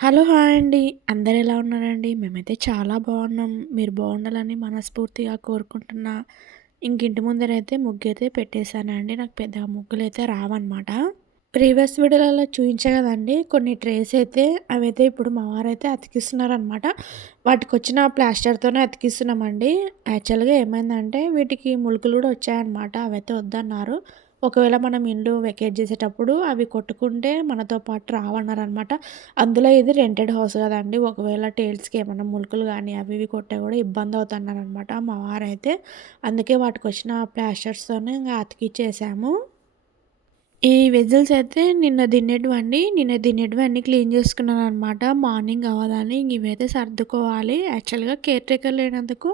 Hello! Hi అండి. అందరు ఎలా ఉన్నారండి? మేమైతే చాలా బాగున్నాం. మీరు బాగుండాలని మనస్ఫూర్తిగా కోరుకుంటున్నా. ఇంకింటి ముందరైతే ముగ్గైతే పెట్టేశానండి. నాకు పెద్దగా అయితే రావన్నమాట. ప్రీవియస్ వీడియోలలో చూయించా కదండి కొన్ని ట్రేస్ అయితే అవైతే ఇప్పుడు మా వారైతే అతికిస్తున్నారనమాట. వాటికొచ్చిన ప్లాస్టర్‌తోనే అతికిస్తున్నామండి. యాక్చువల్‌గా ఏమైందంటే వీటికి ములుకులు కూడా వచ్చాయన్నమాట. అవైతే వద్దన్నారు. ఒకవేళ మనం ఇల్లు వెకేట్ చేసేటప్పుడు అవి కొట్టుకుంటే మనతో పాటు రావన్నారనమాట. అందులో ఇది రెంటెడ్ హౌస్ కదండీ! ఒకవేళ టేల్స్కి ఏమైనా ములుకులు కానీ అవి ఇవి కొట్టే కూడా ఇబ్బంది అవుతున్నారనమాట మా వారైతే. అందుకే వాటికి వచ్చిన ప్లాస్టర్స్‌తోనే ఇంకా అతికిచ్చేసాము. ఈ వెజిల్స్ అయితే నిన్న తినేటివండి. నిన్న తినేటివన్నీ క్లీన్ చేసుకున్నాను అనమాట మార్నింగ్ అవ్వదని ఇవైతే సర్దుకోవాలి. యాక్చువల్‌గా కేర్ టేకర్ లేనందుకు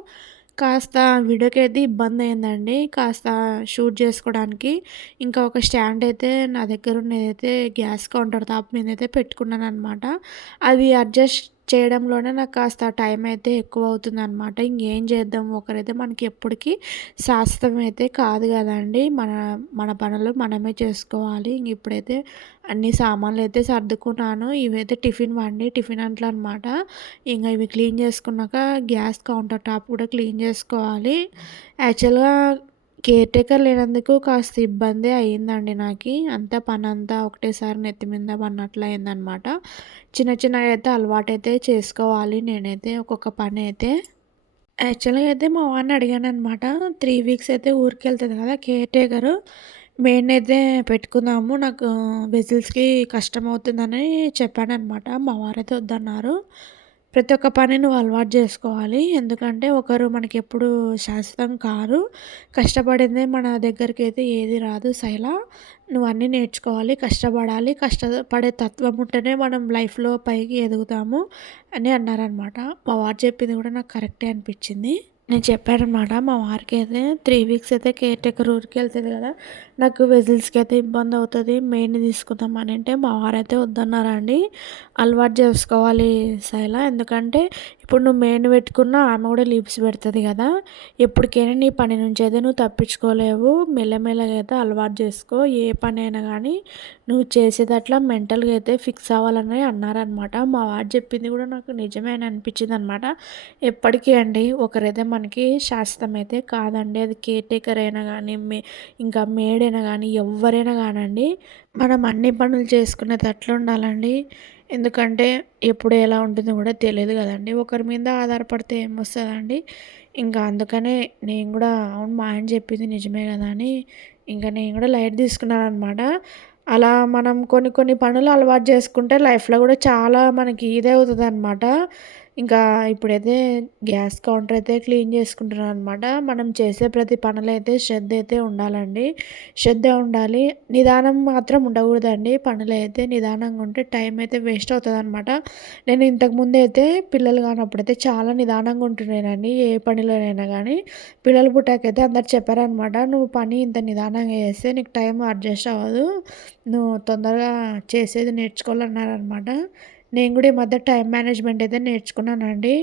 కాస్త విడియోకి అయితే ఇబ్బంది అయిందండి కాస్త షూట్ చేసుకోవడానికి. ఇంకా ఒక స్టాండ్ అయితే నా దగ్గర ఉన్నదైతే గ్యాస్ కౌంటర్ టాప్ పెట్టుకున్నాను అనమాట అది అడ్జస్ట్ చేయడంలోనే నాకు కాస్త టైం అయితే ఎక్కువ అవుతుంది అనమాట ఇంకేం చేద్దాం ఒకరైతే మనకి ఎప్పటికీ శాశ్వతం అయితే కాదు కదండి మన మన పనులు మనమే చేసుకోవాలి. ఇంక ఇప్పుడైతే అన్ని సామాన్లు అయితే సర్దుకున్నాను. ఇవైతే టిఫిన్ వండి టిఫిన్ అంట్లు అనమాట. ఇంకా ఇవి క్లీన్ చేసుకున్నాక గ్యాస్ కౌంటర్ టాప్ కూడా క్లీన్ చేసుకోవాలి. యాక్చువల్‌గా కేర్ టేకర్ లేనందుకు కాస్త ఇబ్బంది అయిందండి పని అంతా ఒకటేసారి నెత్తి మీద పడినట్లు అయిందనమాట. చిన్న చిన్నగా అయితే అలవాటైతే చేసుకోవాలి నేనైతే ఒక్కొక్క పని అయితే. యాక్చువల్‌గా అయితే మా వారిని అడిగాననమాట. 3 వీక్స్ అయితే ఊరికెళ్తది కదా కేర్ టేకరు. మెయిన్ అయితే పెట్టుకుందాము. నాకు అవుతుందని కష్టమవుతుందని చెప్పాననమాట. మా వారైతే వద్దన్నారు. ప్రతి ఒక్క పని నువ్వు అలవాటు చేసుకోవాలి. ఎందుకంటే ఒకరు మనకి ఎప్పుడు శాశ్వతం కారు. కష్టపడిందే మన దగ్గరికి అయితే ఏది రాదు శైల. నువ్వు అన్నీ నేర్చుకోవాలి. కష్టపడాలి. కష్టపడే తత్వం ఉంటేనే మనం లైఫ్‌లో పైకి ఎదుగుతాము అని అన్నారనమాట. మా వారు చెప్పింది కూడా నాకు కరెక్టే అనిపించింది. నేను చెప్పానమాట మా వారికి అయితే త్రీ వీక్స్ అయితే కేర్ టేకర్ ఊరికెళ్తది కదా! నాకు వెజిల్స్‌కి అయితే ఇబ్బంది అవుతుంది మెయిన్ తీసుకుందాం అని అంటే మా వారైతే వద్దన్నారండి. అలవాటు చేసుకోవాలి శైల. ఎందుకంటే ఇప్పుడు నువ్వు మెయిన్ పెట్టుకున్నా ఆమె కూడా లీవ్స్ పెడుతుంది కదా! ఎప్పటికైనా నీ పని నుంచి అయితే నువ్వు తప్పించుకోలేవు. మెల్లమెల్లగా అయితే అలవాటు చేసుకో. ఏ పనైనా కానీ నువ్వు చేసేదట్లా మెంటల్‌గా అయితే ఫిక్స్ అవ్వాలని అన్నారనమాట. మా వారు చెప్పింది కూడా నాకు నిజమే అని అనిపించింది అనమాట ఎప్పటికీ అండి ఒకరైతే మనకి శాశ్వతం అయితే కాదండి. అది కేర్ టేకర్ అయినా కానీ మే ఇంకా మెయిడ్ అయినా కానీ ఎవరైనా కానండి. మనం అన్ని పనులు చేసుకునేటట్లు ఉండాలండి. ఎందుకంటే ఎప్పుడు ఎలా ఉంటుందో కూడా తెలియదు కదండి ఒకరి మీద ఆధారపడితే ఏమొస్తదండి? ఇంకా అందుకనే నేను కూడా అవును మా ఆయన చెప్పింది నిజమే కదా! అని ఇంకా నేను కూడా లైట్ తీసుకున్నాను అనమాట అలా మనం కొన్ని కొన్ని పనులు అలవాటు చేసుకుంటే లైఫ్‌లో కూడా చాలా మనకి ఇదే అనమాట ఇంకా ఇప్పుడైతే గ్యాస్ కౌంటర్ అయితే క్లీన్ చేసుకుంటున్నాను అనమాట మనం చేసే ప్రతి పనులు అయితే శ్రద్ధ అయితే ఉండాలండి. శ్రద్ధ ఉండాలి. నిదానం మాత్రం ఉండకూడదండి. పనులు అయితే నిదానంగా ఉంటే టైం అయితే వేస్ట్ అవుతదనమాట. నేను ఇంతకుముందు అయితే పిల్లలు కానప్పుడైతే చాలా నిదానంగా ఉంటున్నానండి ఏ పనిలోనైనా కానీ. పిల్లలు పుట్టాకైతే అందరు చెప్పారనమాట. "నువ్వు పని ఇంత నిదానంగా చేస్తే నీకు టైం అడ్జస్ట్ అవ్వదు. నువ్వు తొందరగా చేసేది నేర్చుకోవాలన్నారనమాట." నేను కూడా ఈ మధ్య టైం మేనేజ్మెంట్ అయితే నేర్చుకున్నానండి.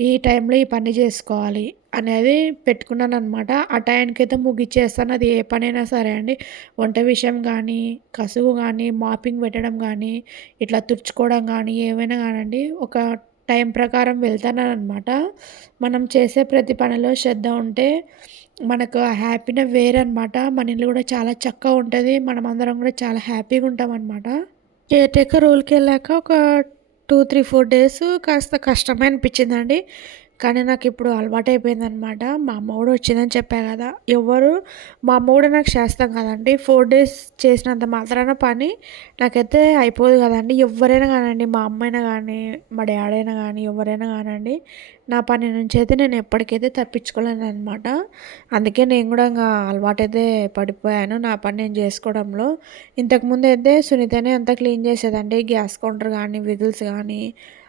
ఈ టైంలో ఈ పని చేసుకోవాలి అనేది పెట్టుకున్నాను అనమాట ఆ టైంకైతే ముగిచ్చేస్తాను. అది ఏ పనైనా సరే అండి. వంట విషయం కానీ, కసుగు కానీ, మాపింగ్ పెట్టడం కానీ, ఇట్లా తుడుచుకోవడం కానీ ఏవైనా కానండి ఒక టైం ప్రకారం వెళ్తాననమాట. మనం చేసే ప్రతి పనిలో శ్రద్ధ ఉంటే మనకు ఆ హ్యాపీనే వేరనమాట. మన ఇల్లు కూడా చాలా చక్కగా ఉంటుంది మనం అందరం కూడా చాలా హ్యాపీగా ఉంటామనమాట. కేర్ టేకర్ రోల్‌కెళ్ళాక ఒక 2, 3, 4 డేస్ కాస్త కష్టమే అనిపించిందండి. కానీ నాకు ఇప్పుడు అలవాటైపోయిందనమాట మా అమ్మ కూడా వచ్చిందని చెప్పా కదా! ఎవ్వరు మా అమ్మ కూడా నాకు చేస్తాం కదండి ఫోర్ డేస్ చేసినంత మాత్రాన పని నాకైతే అయిపోదు కదండి ఎవరైనా కానండి మా అమ్మైనా కానీ, మా డాడీ అయినా కానీ ఎవరైనా కానండి. నా పని నుంచి అయితే నేను ఎప్పటికైతే తప్పించుకోలేననమాట. అందుకే నేను కూడా ఇంకా అలవాటైతే పడిపోయాను. నా పని నేను చేసుకోవడంలో. ఇంతకుముందు అయితే సునీతనే అంతా క్లీన్ చేసేదండి. గ్యాస్ కౌంటర్ కానీ, విజిల్స్ కానీ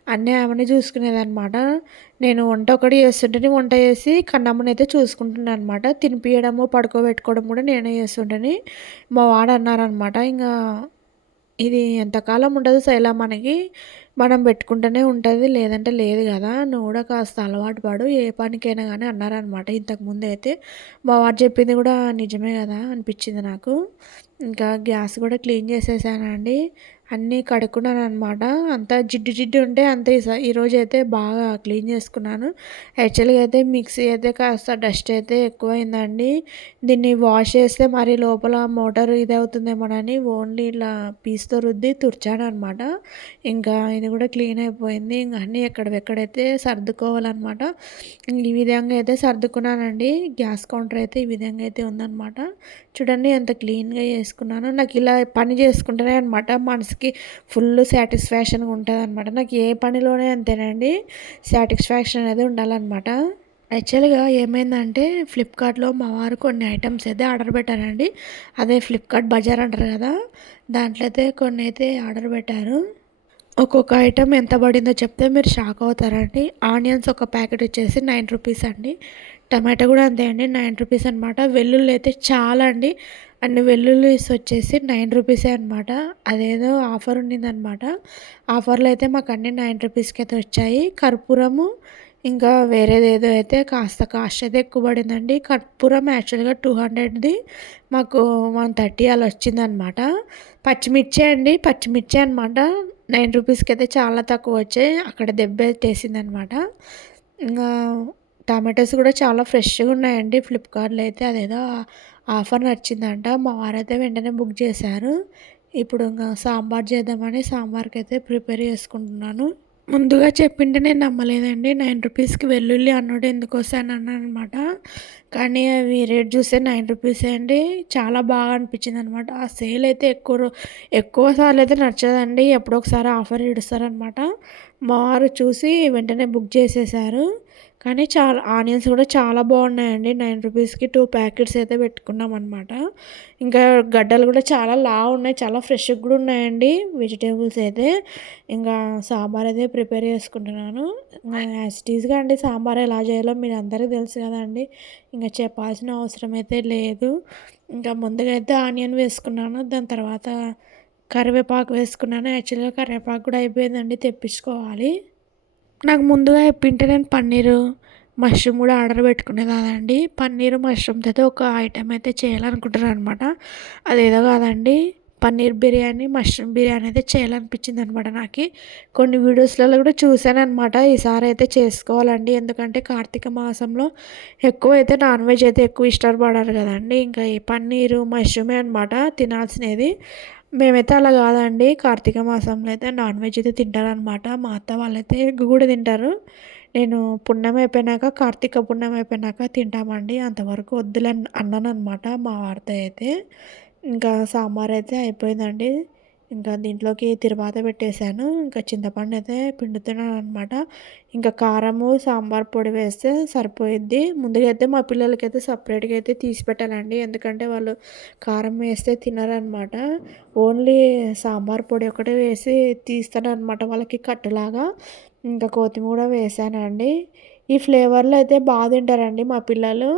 అన్నీ ఆమెనే చూసుకునేదనమాట. నేను వంట ఒకటి చేస్తుంటేనే వంట చేసి కన్నమ్మనైతే చూసుకుంటున్నాననమాట. తినిపించడము పడుకోబెట్టుకోవడం కూడా నేనే చేస్తుంటే మా వాడు అన్నారనమాట ఇంకా ఇది ఎంతకాలం ఉండదు శైల మనకి. మనం పెట్టుకుంటూనే ఉంటుంది లేదంటే లేదు కదా! నువ్వు కూడా కాస్త అలవాటు పడు. ఏ పనికైనా కానీ అన్నారనమాట. ఇంతకుముందైతే మా వారు చెప్పింది కూడా నిజమే కదా! అనిపించింది నాకు. ఇంకా గ్యాస్ కూడా క్లీన్ చేసేసానండి. అన్నీ కడుక్కున్నాను అనమాట అంతా జిడ్డు జిడ్డు ఉంటే అంతే ఈరోజు అయితే బాగా క్లీన్ చేసుకున్నాను. యాక్చువల్గా అయితే మిక్సీ అయితే కాస్త డస్ట్ అయితే ఎక్కువైందండి. దీన్ని వాష్ చేస్తే మరి లోపల మోటార్ ఇది అవుతుందేమోనని ఓన్లీ ఇలా పీస్తో రుద్ది తుడిచాను అనమాట ఇంకా ఇది కూడా క్లీన్ అయిపోయింది. ఇంకా అన్నీ ఎక్కడెక్కడైతే సర్దుకోవాలన్నమాట. ఈ విధంగా అయితే సర్దుకున్నానండి. గ్యాస్ కౌంటర్ అయితే ఈ విధంగా అయితే ఉందన్నమాట. చూడండి ఎంత క్లీన్గా చేసుకున్నాను. నాకు ఇలా పని చేసుకుంటేనే అనమాట మనసుకి ఫుల్ సాటిస్ఫాక్షన్గా ఉంటుంది అనమాట నాకు ఏ పనిలోనే అంతేనండి సాటిస్ఫాక్షన్ అనేది ఉండాలన్నమాట. యాక్చువల్గా ఏమైందంటే ఫ్లిప్కార్ట్లో మా వారు కొన్ని ఐటమ్స్ అయితే ఆర్డర్ పెట్టారండి. అదే ఫ్లిప్కార్ట్ బజార్ అంటారు కదా దాంట్లో అయితే కొన్ని అయితే ఆర్డర్ పెట్టారు. ఒక్కొక్క ఐటమ్ ఎంత పడిందో చెప్తే మీరు షాక్ అవుతారండి. ఆనియన్స్ ఒక ప్యాకెట్ వచ్చేసి నైన్ రూపీస్ అండి. టమాటా కూడా అంతే అండి నైన్ రూపీస్ అనమాట వెల్లుల్లి అయితే చాలా అండి. అన్ని వెల్లుల్లిస్ వచ్చేసి నైన్ రూపీసే అనమాట అదేదో ఆఫర్ ఉండిందనమాట ఆఫర్లో అయితే మాకు అన్ని నైన్ రూపీస్కి అయితే వచ్చాయి. కర్పూరము ఇంకా వేరేదేదో అయితే కాస్త కాస్ట్ అయితే ఎక్కువ పడిందండి కర్పూరం యాక్చువల్గా టూ హండ్రెడ్ది మాకు వన్ థర్టీ అలా వచ్చిందనమాట పచ్చిమిర్చి అండి పచ్చిమిర్చి అనమాట నైన్ రూపీస్కి అయితే చాలా తక్కువ వచ్చాయి. అక్కడ దెబ్బ అనమాట ఇంకా టమాటోస్ కూడా చాలా ఫ్రెష్గా ఉన్నాయండి. ఫ్లిప్కార్ట్లో అయితే అదేదో ఆఫర్ నచ్చిందంట మా వారైతే వెంటనే బుక్ చేశారు. ఇప్పుడు ఇంకా సాంబార్ చేద్దామని సాంబార్కి అయితే ప్రిపేర్ చేసుకుంటున్నాను. ముందుగా చెప్పింటే నేను నమ్మలేదండి. నైన్ రూపీస్కి వెల్లుల్లి అన్నోడు. ఎందుకు వస్తాను అనమాట కానీ అవి రేట్ చూస్తే నైన్ రూపీసే అండి. చాలా బాగా అనిపించింది అనమాట ఆ సేల్ అయితే ఎక్కువ ఎక్కువ సార్లు అయితే నచ్చదండి. ఎప్పుడో ఒకసారి ఆఫర్ ఇడుస్తారనమాట మా వారు చూసి వెంటనే బుక్ చేసేసారు. కానీ చాలా ఆనియన్స్ కూడా చాలా బాగున్నాయండి. నైన్ రూపీస్కి టూ ప్యాకెట్స్ అయితే పెట్టుకున్నాం అనమాట ఇంకా గడ్డలు కూడా చాలా లా ఉన్నాయి. చాలా ఫ్రెష్గా కూడా ఉన్నాయండి. వెజిటేబుల్స్ అయితే. ఇంకా సాంబార్ అయితే ప్రిపేర్ చేసుకుంటున్నాను. యాస్టీస్గా అండి సాంబార్ ఎలా చేయాలో మీరు అందరికీ తెలుసు కదండి. ఇంకా చెప్పాల్సిన అవసరం అయితే లేదు. ఇంకా ముందుగా అయితే ఆనియన్ వేసుకున్నాను. దాని తర్వాత కరివేపాకు వేసుకున్నాను. యాక్చువల్గా కరివేపాకు కూడా అయిపోయిందండి. తెప్పించుకోవాలి. నాకు ముందుగా చెప్పింటే నేను పన్నీరు మష్రూమ్ కూడా ఆర్డర్ పెట్టుకునే కాదండి. పన్నీరు మష్రూమ్తో అయితే ఒక ఐటెం అయితే చేయాలనుకుంటున్నాను అనమాట అదేదో కాదండి. పన్నీర్ బిర్యానీ మష్రూమ్ బిర్యానీ అయితే చేయాలనిపించింది అనమాట నాకు. కొన్ని వీడియోస్లలో కూడా చూశాను అనమాట ఈసారి అయితే చేసుకోవాలండి. ఎందుకంటే కార్తీక మాసంలో ఎక్కువ అయితే నాన్ వెజ్ అయితే ఎక్కువ ఇష్టపడారు కదండి. ఇంకా ఈ పన్నీరు మష్రూమే అనమాట తినాల్సినది. మేమైతే అలా కాదండి. కార్తీక మాసంలో అయితే నాన్ వెజ్ అయితే తింటారనమాట మా అత్త వాళ్ళైతే ఎగ్ కూడా తింటారు. నేను పుణ్యం అయిపోయినాక కార్తీక పుణ్యం అయిపోయినాక తింటామండి. అంతవరకు వద్దులే అన్నాను అనమాట మా వారితో అయితే. ఇంకా సాంబార్ అయితే అయిపోయిందండి. ఇంకా దీంట్లోకి తిరువాత పెట్టేశాను. ఇంకా చింతపండు అయితే పిండుతున్నాను అనమాట ఇంకా కారము సాంబార్ పొడి వేస్తే సరిపోయిద్ది. ముందుగా అయితే మా పిల్లలకి అయితే సపరేట్గా అయితే తీసి పెట్టాలండి. ఎందుకంటే వాళ్ళు కారం వేస్తే తినరనమాట ఓన్లీ సాంబార్ పొడి ఒకటే వేసి తీస్తాను అనమాట వాళ్ళకి కట్టులాగా. ఇంకా కొత్తిమీర వేసానండి. ఈ ఫ్లేవర్లో అయితే బాగా తింటారండి మా పిల్లలు.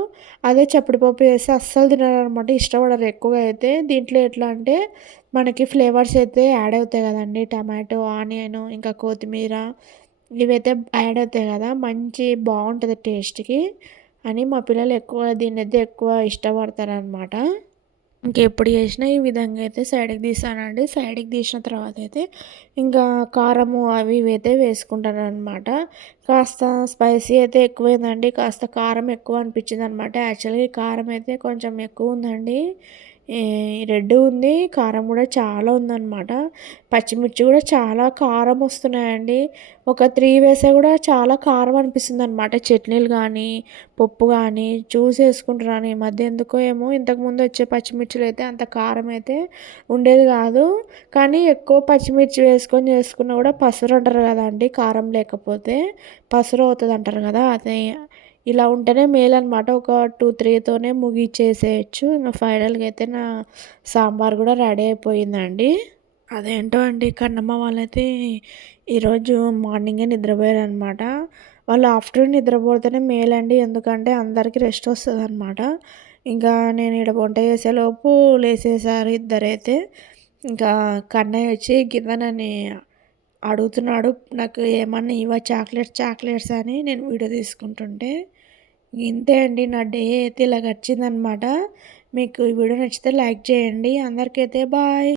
అదే చప్పటిపప్పు వేస్తే అస్సలు తినారనమాట ఇష్టపడరు ఎక్కువగా అయితే. దీంట్లో ఎట్లా అంటే మనకి ఫ్లేవర్స్ అయితే యాడ్ అవుతాయి కదండి. టమాటో ఆనియన్ ఇంకా కొత్తిమీర ఇవైతే యాడ్ అవుతాయి కదా మంచి బాగుంటుంది టేస్ట్కి అని మా పిల్లలు ఎక్కువ దీన్ని అయితే ఎక్కువ ఇష్టపడతారనమాట ఇంకెప్పుడు చేసినా ఈ విధంగా అయితే సైడ్కి తీసానండి. సైడ్కి తీసిన తర్వాత అయితే ఇంకా కారము అవి ఇవి అయితే వేసుకుంటాను అనమాట కాస్త స్పైసీ అయితే ఎక్కువైందండి. కాస్త కారం ఎక్కువ అనిపించింది అనమాట యాక్చువల్గా కారం అయితే కొంచెం ఎక్కువ ఉందండి. రెడ్ ఉంది కారం కూడా చాలా ఉందన్నమాట. పచ్చిమిర్చి కూడా చాలా కారం వస్తున్నాయండి. ఒక త్రీ వేసే కూడా చాలా కారం అనిపిస్తుంది అనమాట చట్నీలు కానీ పప్పు కానీ చూసి వేసుకుంటున్నాను. ఈ మధ్య ఎందుకో ఏమో ఇంతకుముందు వచ్చే పచ్చిమిర్చిలు అయితే అంత కారం అయితే ఉండేది కాదు. కానీ ఎక్కువ పచ్చిమిర్చి వేసుకొని చేసుకున్నా కూడా పసరు అంటారు కదండి కారం లేకపోతే పసరు అవుతుంది అంటారు కదా అదే ఇలా ఉంటేనే మేలు అనమాట ఒక టూ త్రీతోనే ముగిచ్చేసేయచ్చు. ఇంకా ఫైనల్గా అయితే నా సాంబార్ కూడా రెడీ అయిపోయిందండి. అదేంటో అండి కన్నమ్మ వాళ్ళైతే ఈరోజు మార్నింగే నిద్రపోయారనమాట వాళ్ళు ఆఫ్టర్నూన్ నిద్రపోతేనే మేలండి ఎందుకంటే అందరికీ రెస్ట్ వస్తుంది అనమాట ఇంకా నేను ఇక్కడ వంట చేసేలోపు లేసేసారు ఇద్దరైతే. ఇంకా కన్నయ్య వచ్చి కిందనని అడుగుతున్నాడు నాకు ఏమన్నా ఇవ్వ చాక్లెట్స్ చాక్లెట్స్ అని నేను వీడియో తీసుకుంటుంటే. ఇంతే అండి. నా డే అయితే ఇలా గడిచిందనమాట మీకు ఈ వీడియో నచ్చితే లైక్ చేయండి. అందరికైతే బాయ్.